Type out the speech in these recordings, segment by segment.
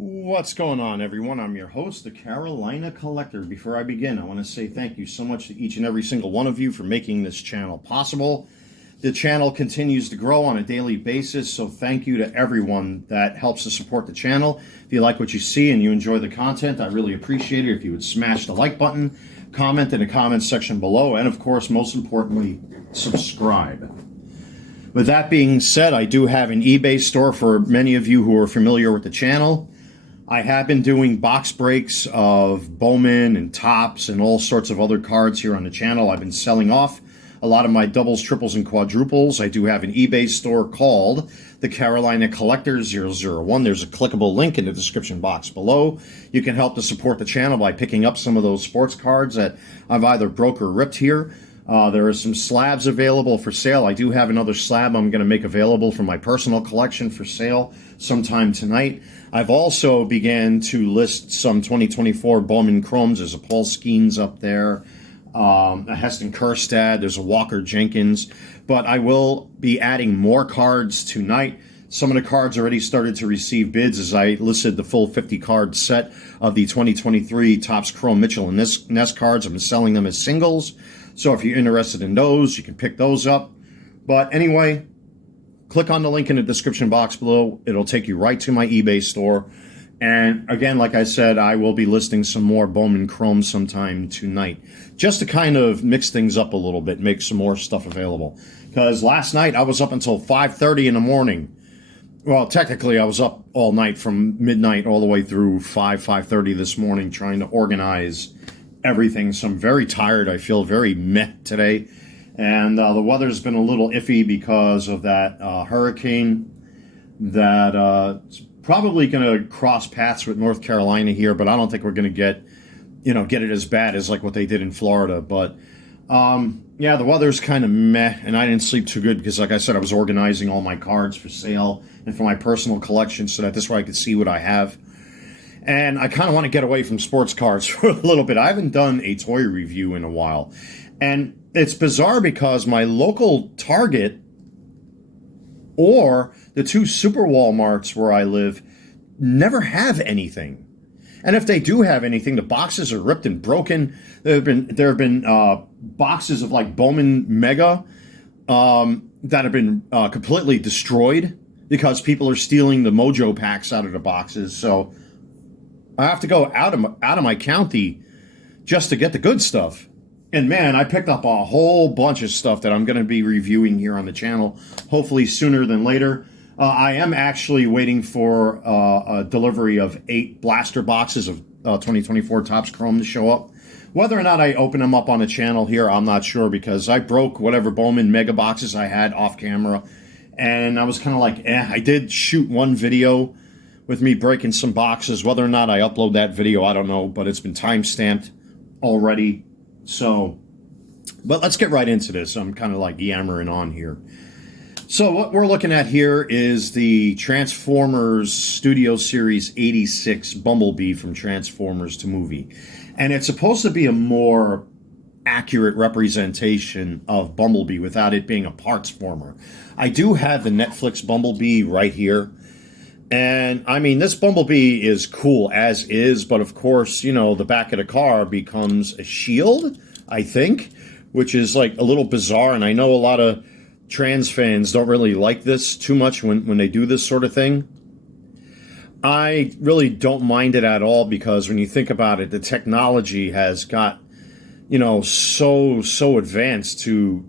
What's going on, everyone? I'm your host, the Carolina Collector. Before I begin, I want to say thank you so much to each and every single one of you for making this channel possible. The channel continues to grow on a daily basis, so thank you to everyone that helps to support the channel. If you like what you see and you enjoy the content, I really appreciate it if you would smash the like button, comment in the comments section below, and of course, most importantly, subscribe. With that being said, I do have an eBay store for many of you who are familiar with the channel. I have been doing box breaks of Bowman and Topps and all sorts of other cards here on the channel. I've been selling off a lot of my doubles, triples, and quadruples. I do have an eBay store called the Carolina Collector 001. There's a clickable link in the description box below. You can help to support the channel by picking up some of those sports cards that I've either broke or ripped here. There are some slabs available for sale. I do have another slab I'm going to make available from my personal collection for sale sometime tonight. I've also began to list some 2024 Bowman Chromes. There's a Paul Skeens up there, a Heston Kjerstad, there's a Walker Jenkins, but I will be adding more cards tonight. Some of the cards already started to receive bids as I listed the full 50 card set of the 2023 Topps Chrome Mitchell and Ness cards. I've been selling them as singles. So if you're interested in those, you can pick those up. But anyway, click on the link in the description box below. It'll take you right to my eBay store. And again, like I said, I will be listing some more Bowman Chrome sometime tonight, just to kind of mix things up a little bit, make some more stuff available. Because last night I was up until 5:30 in the morning. Well, technically I was up all night from midnight all the way through 5:30 this morning trying to organize everything. So I'm very tired. I feel very meh today. And the weather's been a little iffy because of that hurricane that's probably going to cross paths with North Carolina here, but I don't think we're going to get it as bad as like what they did in Florida. But yeah, the weather's kind of meh, and I didn't sleep too good because, like I said, I was organizing all my cards for sale and for my personal collection so that this way I could see what I have. And I kind of want to get away from sports cards for a little bit. I haven't done a toy review in a while. And it's bizarre because my local Target or the two super Walmarts where I live never have anything. And if they do have anything, the boxes are ripped and broken. There have been boxes of like Bowman Mega that have been completely destroyed because people are stealing the Mojo packs out of the boxes. So I have to go out of my county just to get the good stuff. And man, I picked up a whole bunch of stuff that I'm going to be reviewing here on the channel, hopefully sooner than later. I am actually waiting for a delivery of 8 blaster boxes of 2024 Topps Chrome to show up. Whether or not I open them up on the channel here, I'm not sure, because I broke whatever Bowman Mega boxes I had off camera. And I was kind of like, I did shoot one video with me breaking some boxes. Whether or not I upload that video, I don't know, but it's been time-stamped already. So, but let's get right into this. I'm kind of like yammering on here. So what we're looking at here is the Transformers Studio Series 86 Bumblebee from Transformers to Movie. And it's supposed to be a more accurate representation of Bumblebee without it being a parts former. I do have the Netflix Bumblebee right here. And, I mean, this Bumblebee is cool as is, but of course, you know, the back of the car becomes a shield, I think, which is, like, a little bizarre. And I know a lot of trans fans don't really like this too much when they do this sort of thing. I really don't mind it at all because when you think about it, the technology has got, you know, so advanced to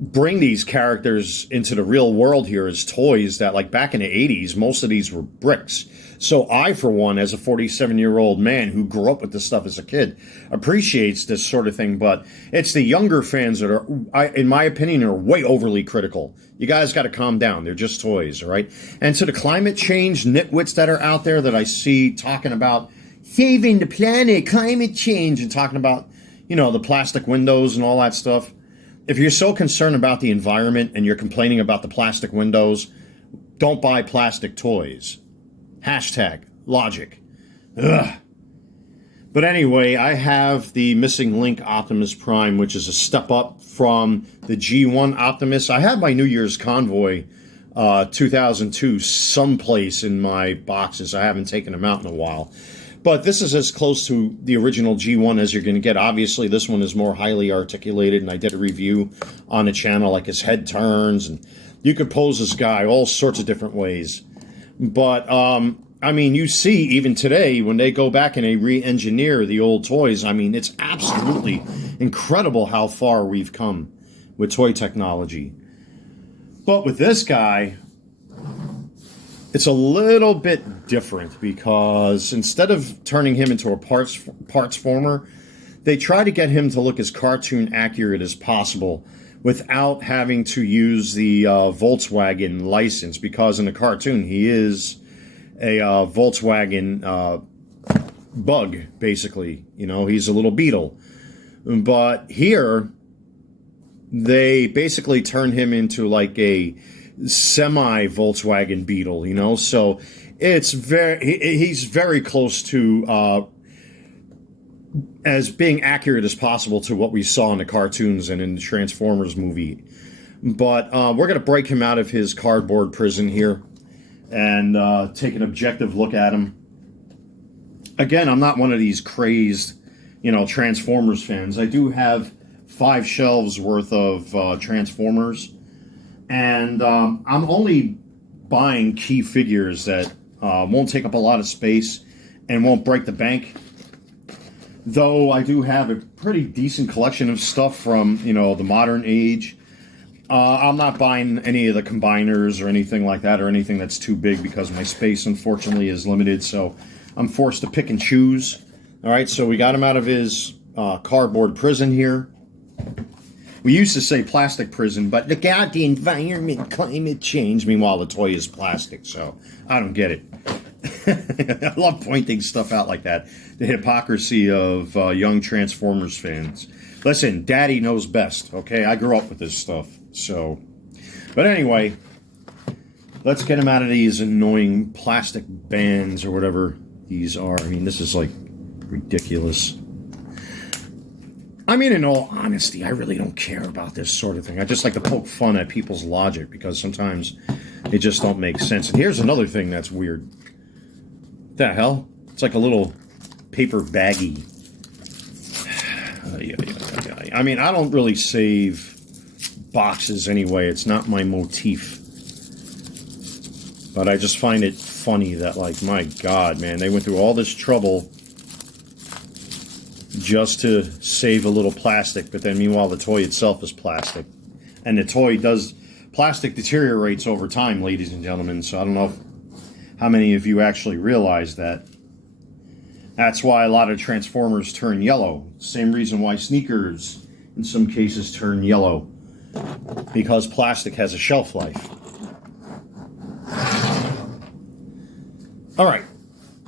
bring these characters into the real world here as toys that, like, back in the 80s, most of these were bricks. So I, for one, as a 47-year-old man who grew up with this stuff as a kid, appreciates this sort of thing. But it's the younger fans that are, in my opinion, are way overly critical. You guys got to calm down. They're just toys, all right? And to the climate change nitwits that are out there that I see talking about saving the planet, climate change, and talking about, you know, the plastic windows and all that stuff. If you're so concerned about the environment and you're complaining about the plastic windows, don't buy plastic toys. Hashtag logic. Ugh. But anyway, I have the Missing Link Optimus Prime, which is a step up from the G1 Optimus. I have my New Year's Convoy 2002 someplace in my boxes. I haven't taken them out in a while. But this is as close to the original G1 as you're going to get. Obviously, this one is more highly articulated, and I did a review on the channel, like his head turns, and you could pose this guy all sorts of different ways. But, I mean, you see, even today, when they go back and they re-engineer the old toys, I mean, it's absolutely incredible how far we've come with toy technology. But with this guy, it's a little bit different because instead of turning him into a parts former, they try to get him to look as cartoon accurate as possible without having to use the Volkswagen license, because in the cartoon he is a Volkswagen bug, basically. You know, he's a little beetle. But here, they basically turn him into like a semi-Volkswagen Beetle, you know, so it's he's very close to as being accurate as possible to what we saw in the cartoons and in the Transformers movie. But we're going to break him out of his cardboard prison here and take an objective look at him. Again, I'm not one of these crazed, you know, Transformers fans. I do have 5 shelves worth of Transformers. And I'm only buying key figures that won't take up a lot of space and won't break the bank. Though I do have a pretty decent collection of stuff from, you know, the modern age. I'm not buying any of the combiners or anything like that, or anything that's too big, because my space, unfortunately, is limited. So I'm forced to pick and choose. All right, so we got him out of his cardboard prison here. We used to say plastic prison, but look out, the environment, climate change. Meanwhile, the toy is plastic, so I don't get it. I love pointing stuff out like that. The hypocrisy of young Transformers fans. Listen, Daddy knows best, okay? I grew up with this stuff, so. But anyway, let's get him out of these annoying plastic bands or whatever these are. I mean, this is like ridiculous. I mean, in all honesty, I really don't care about this sort of thing. I just like to poke fun at people's logic, because sometimes they just don't make sense. And here's another thing that's weird. What the hell? It's like a little paper baggie. I mean, I don't really save boxes anyway. It's not my motif. But I just find it funny that, like, my God, man, they went through all this trouble just to save a little plastic, but then meanwhile the toy itself is plastic. And the toy plastic deteriorates over time, ladies and gentlemen, so I don't know how many of you actually realize that. That's why a lot of Transformers turn yellow. Same reason why sneakers, in some cases, turn yellow. Because plastic has a shelf life. Alright,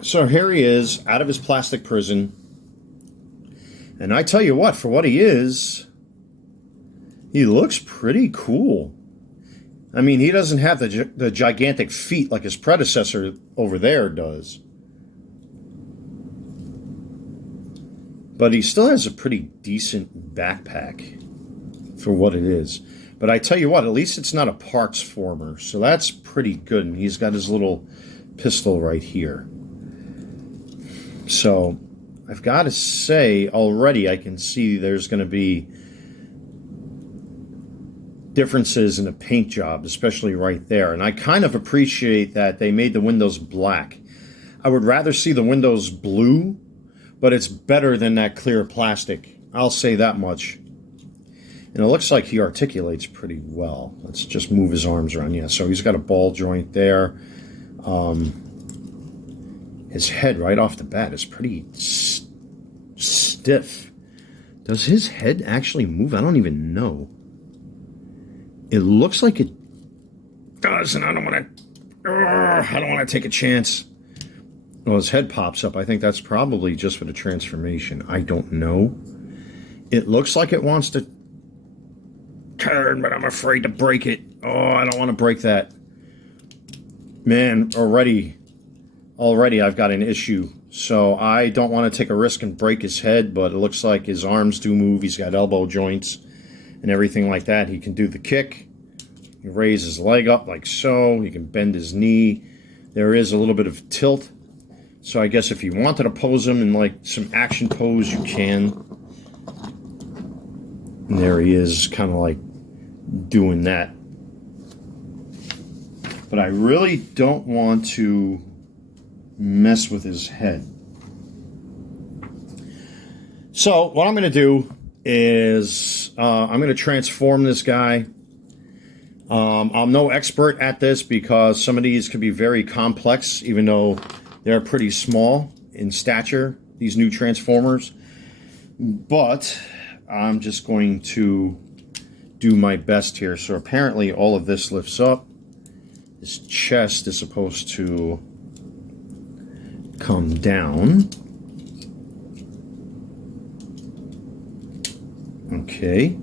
so here he is, out of his plastic prison. And I tell you what, for what he is, he looks pretty cool. I mean, he doesn't have the gigantic feet like his predecessor over there does. But he still has a pretty decent backpack for what it is. But I tell you what, at least it's not a parts former, so that's pretty good. And he's got his little pistol right here. So I've got to say, already I can see there's going to be differences in the paint job, especially right there. And I kind of appreciate that they made the windows black. I would rather see the windows blue, but it's better than that clear plastic. I'll say that much. And it looks like he articulates pretty well. Let's just move his arms around. Yeah, so he's got a ball joint there. His head right off the bat is pretty stiff. Does his head actually move? I don't even know. It looks like it does, and I don't want to take a chance. Well, his head pops up. I think that's probably just for the transformation. I don't know. It looks like it wants to turn, but I'm afraid to break it. Oh, I don't want to break that. Man, already I've got an issue. So I don't want to take a risk and break his head, but it looks like his arms do move. He's got elbow joints and everything like that. He can do the kick. You raise his leg up like so. You can bend his knee. There is a little bit of tilt. So I guess if you wanted to pose him in like some action pose, you can. And there he is, kind of like doing that. But I really don't want to mess with his head. So what I'm going to do is I'm going to transform this guy. I'm no expert at this because some of these can be very complex, even though they're pretty small in stature, these new Transformers. But I'm just going to do my best here. So apparently all of this lifts up. His chest is supposed to come down. Okay.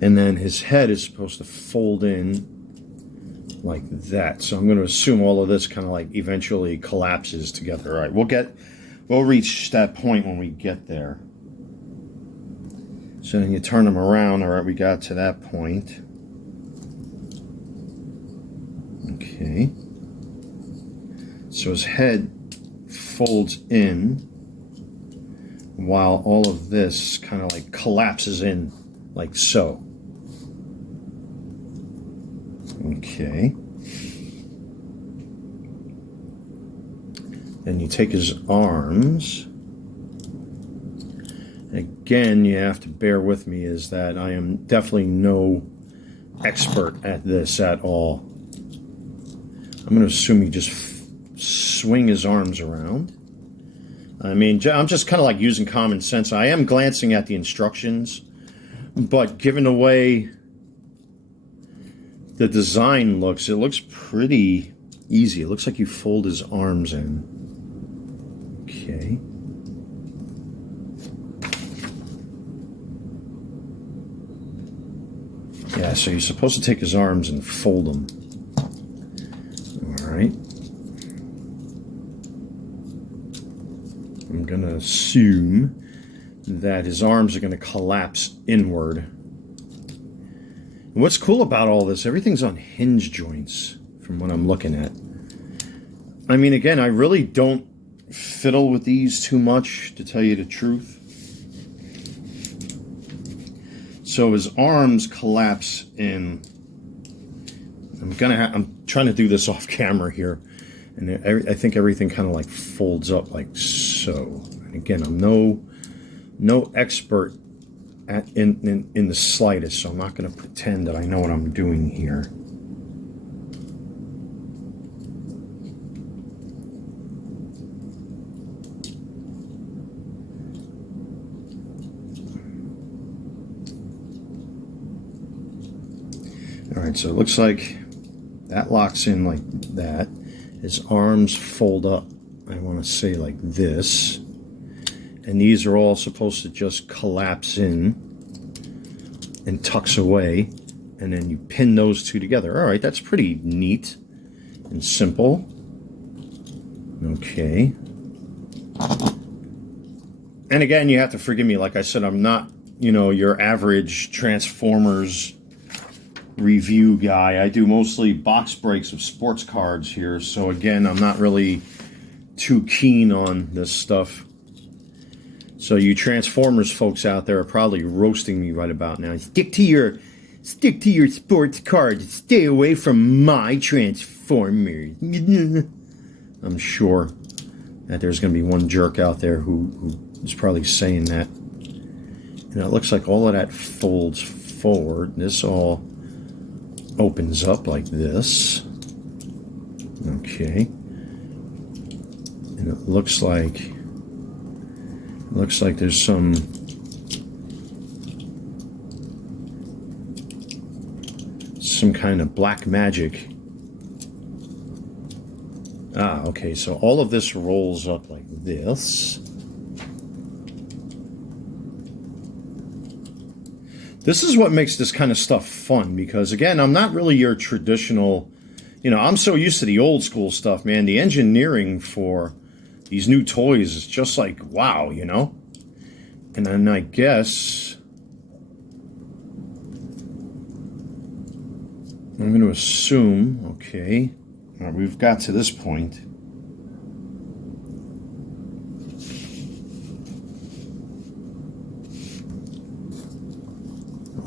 And then his head is supposed to fold in like that. So I'm going to assume all of this kind of like eventually collapses together. All right, we'll reach that point when we get there. So then you turn them around. All right, we got to that point. Okay. So his head folds in while all of this kind of like collapses in like so. Okay. Then you take his arms. Again, you have to bear with me is that I am definitely no expert at this at all. I'm going to assume you just swing his arms around. I mean, I'm just kind of like using common sense. I am glancing at the instructions, but given the way the design looks, it looks pretty easy. It looks like you fold his arms in. Okay. Yeah, so you're supposed to take his arms and fold them. All right. I'm going to assume that his arms are going to collapse inward. And what's cool about all this, everything's on hinge joints from what I'm looking at. I mean, again, I really don't fiddle with these too much, to tell you the truth. So his arms collapse in. I'm trying to do this off camera here, and I think everything kind of like folds up like so. And again, I'm no expert in the slightest, so I'm not going to pretend that I know what I'm doing here. All right, so it looks like that locks in like that. His arms fold up, I want to say like this. And these are all supposed to just collapse in and tucks away. And then you pin those two together. All right, that's pretty neat and simple. Okay. And again, you have to forgive me. Like I said, I'm not, your average Transformers review guy. I do mostly box breaks of sports cards here, so again, I'm not really too keen on this stuff. So you Transformers folks out there are probably roasting me right about now. Stick to your sports cards. Stay away from my Transformers. I'm sure that there's going to be one jerk out there who is probably saying that. And it looks like all of that folds forward. This all opens up like this. Okay. And it looks like there's some kind of black magic. Ah, okay, so all of this rolls up like this. This is what makes this kind of stuff fun, because again, I'm not really your traditional, I'm so used to the old school stuff, man. The engineering for these new toys is just like, wow, And then I guess I'm going to assume, okay, we've got to this point.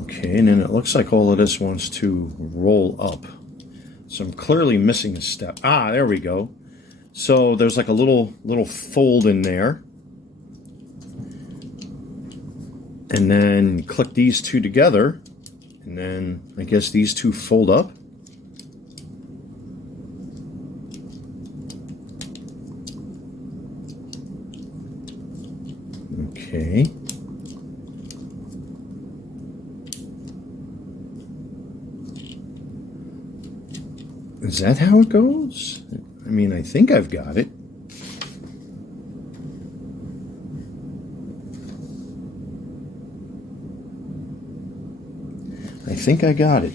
Okay, and then it looks like all of this wants to roll up. So I'm clearly missing a step. Ah, there we go. So there's like a little fold in there. And then click these two together. And then I guess these two fold up. Okay. Is that how it goes? I mean, I think I've got it. I think I got it.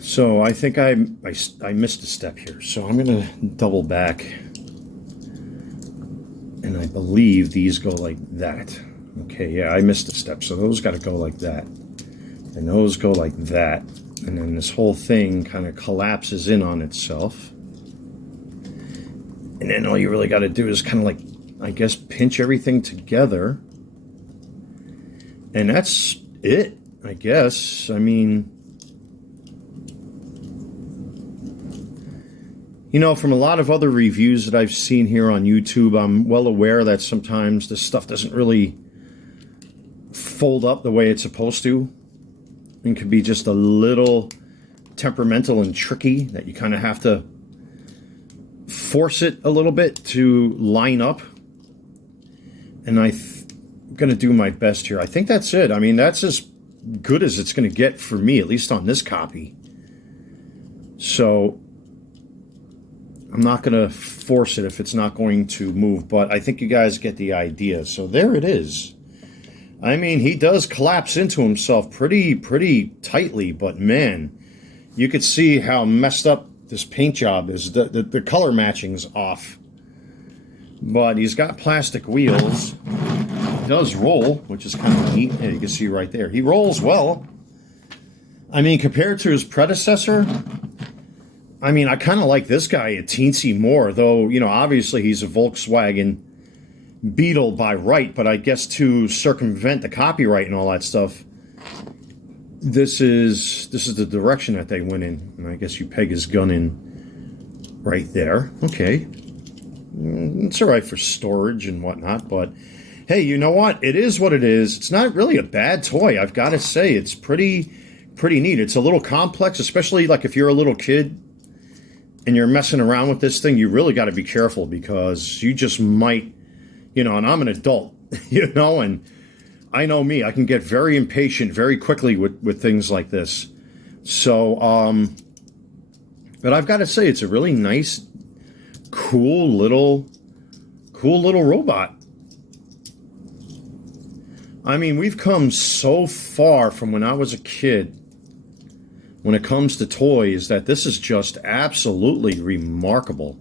So I think I missed a step here. So I'm going to double back. And I believe these go like that. Okay, yeah, I missed a step. So those got to go like that. And those go like that. And then this whole thing kind of collapses in on itself. And then all you really got to do is kind of like, I guess, pinch everything together. And that's it, I guess. I mean, you know, from a lot of other reviews that I've seen here on YouTube, I'm well aware that sometimes this stuff doesn't really fold up the way it's supposed to. And can be just a little temperamental and tricky, that you kind of have to force it a little bit to line up. And I'm going to do my best here. I think that's it. I mean, that's as good as it's going to get for me, at least on this copy. So I'm not going to force it if it's not going to move, but I think you guys get the idea. So there it is. I mean, he does collapse into himself pretty tightly, but man, you could see how messed up this paint job is. The color matching's off. But he's got plastic wheels. He does roll, which is kind of neat. Yeah, you can see right there. He rolls well. I mean, compared to his predecessor, I mean, I kind of like this guy a teensy more, though, you know, obviously he's a Volkswagen Beetle by right, but I guess to circumvent the copyright and all that stuff, this is the direction that they went in. And I guess you peg his gun in right there. Okay. It's all right for storage and whatnot, but hey, you know what? It is what it is. It's not really a bad toy. I've got to say, it's pretty neat. It's a little complex, especially like if you're a little kid and you're messing around with this thing, you really got to be careful, because you just might, you know, and I'm an adult, you know, and I know me, I can get very impatient very quickly with things like this. So, but I've got to say, it's a really nice, cool little robot. I mean, we've come so far from when I was a kid when it comes to toys, that this is just absolutely remarkable.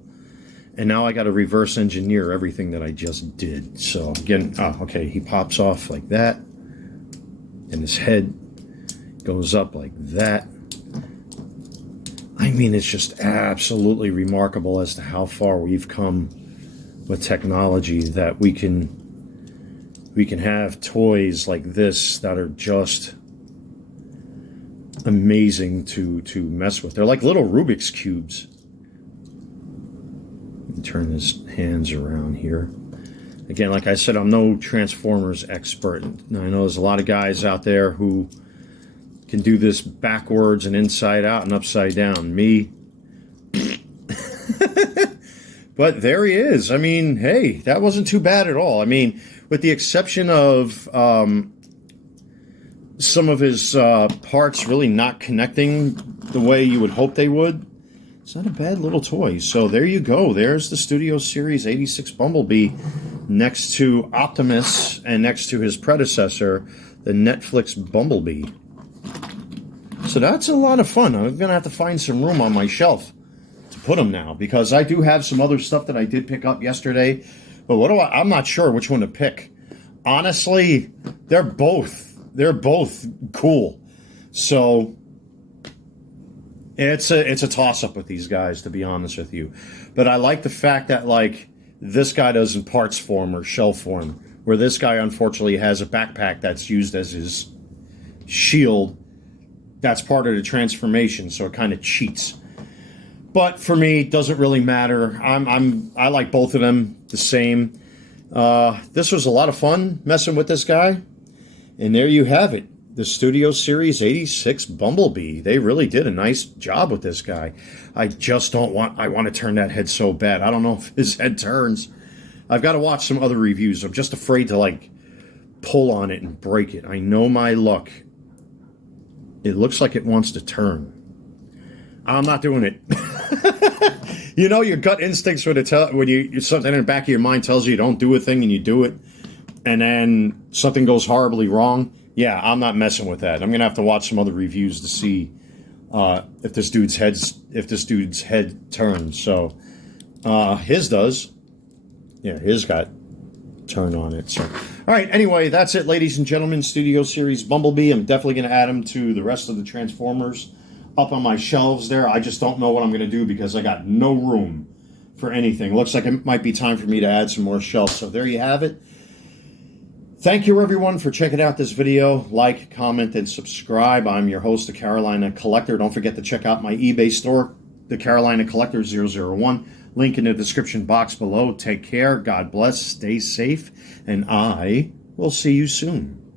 And now I got to reverse engineer everything that I just did. So again, okay, he pops off like that, and his head goes up like that. I mean, it's just absolutely remarkable as to how far we've come with technology, that we can have toys like this that are just amazing to mess with. They're like little Rubik's cubes. Turn his hands around here. Again, like I said, I'm no Transformers expert. Now, I know there's a lot of guys out there who can do this backwards and inside out and upside down. Me. But there he is. I mean, hey, that wasn't too bad at all. I mean, with the exception of some of his parts really not connecting the way you would hope they would, it's not a bad little toy. So there you go. There's the Studio Series 86 Bumblebee next to Optimus and next to his predecessor, the Netflix Bumblebee. So that's a lot of fun. I'm going to have to find some room on my shelf to put them now, because I do have some other stuff that I did pick up yesterday. But I'm not sure which one to pick. Honestly, they're both they're both cool. So it's a toss-up with these guys, to be honest with you. But I like the fact that, like, this guy does in parts form or shell form, where this guy unfortunately has a backpack that's used as his shield. That's part of the transformation, so it kind of cheats. But for me, it doesn't really matter. I like both of them the same. This was a lot of fun messing with this guy. And there you have it. The Studio Series 86 Bumblebee. They really did a nice job with this guy. I want to turn that head so bad. I don't know if his head turns. I've got to watch some other reviews. I'm just afraid to, like, pull on it and break it. I know my luck. It looks like it wants to turn. I'm not doing it. You know, your gut instincts when something in the back of your mind tells you don't do a thing and you do it, and then something goes horribly wrong. Yeah, I'm not messing with that. I'm gonna have to watch some other reviews to see if this dude's head turns. So his does. Yeah, his got turn on it. So, all right. Anyway, that's it, ladies and gentlemen. Studio Series Bumblebee. I'm definitely going to add him to the rest of the Transformers up on my shelves there. I just don't know what I'm going to do because I got no room for anything. Looks like it might be time for me to add some more shelves. So there you have it. Thank you, everyone, for checking out this video. Like, comment, and subscribe. I'm your host, the Carolina Collector. Don't forget to check out my eBay store, the Carolina Collector 001. Link in the description box below. Take care. God bless. Stay safe. And I will see you soon.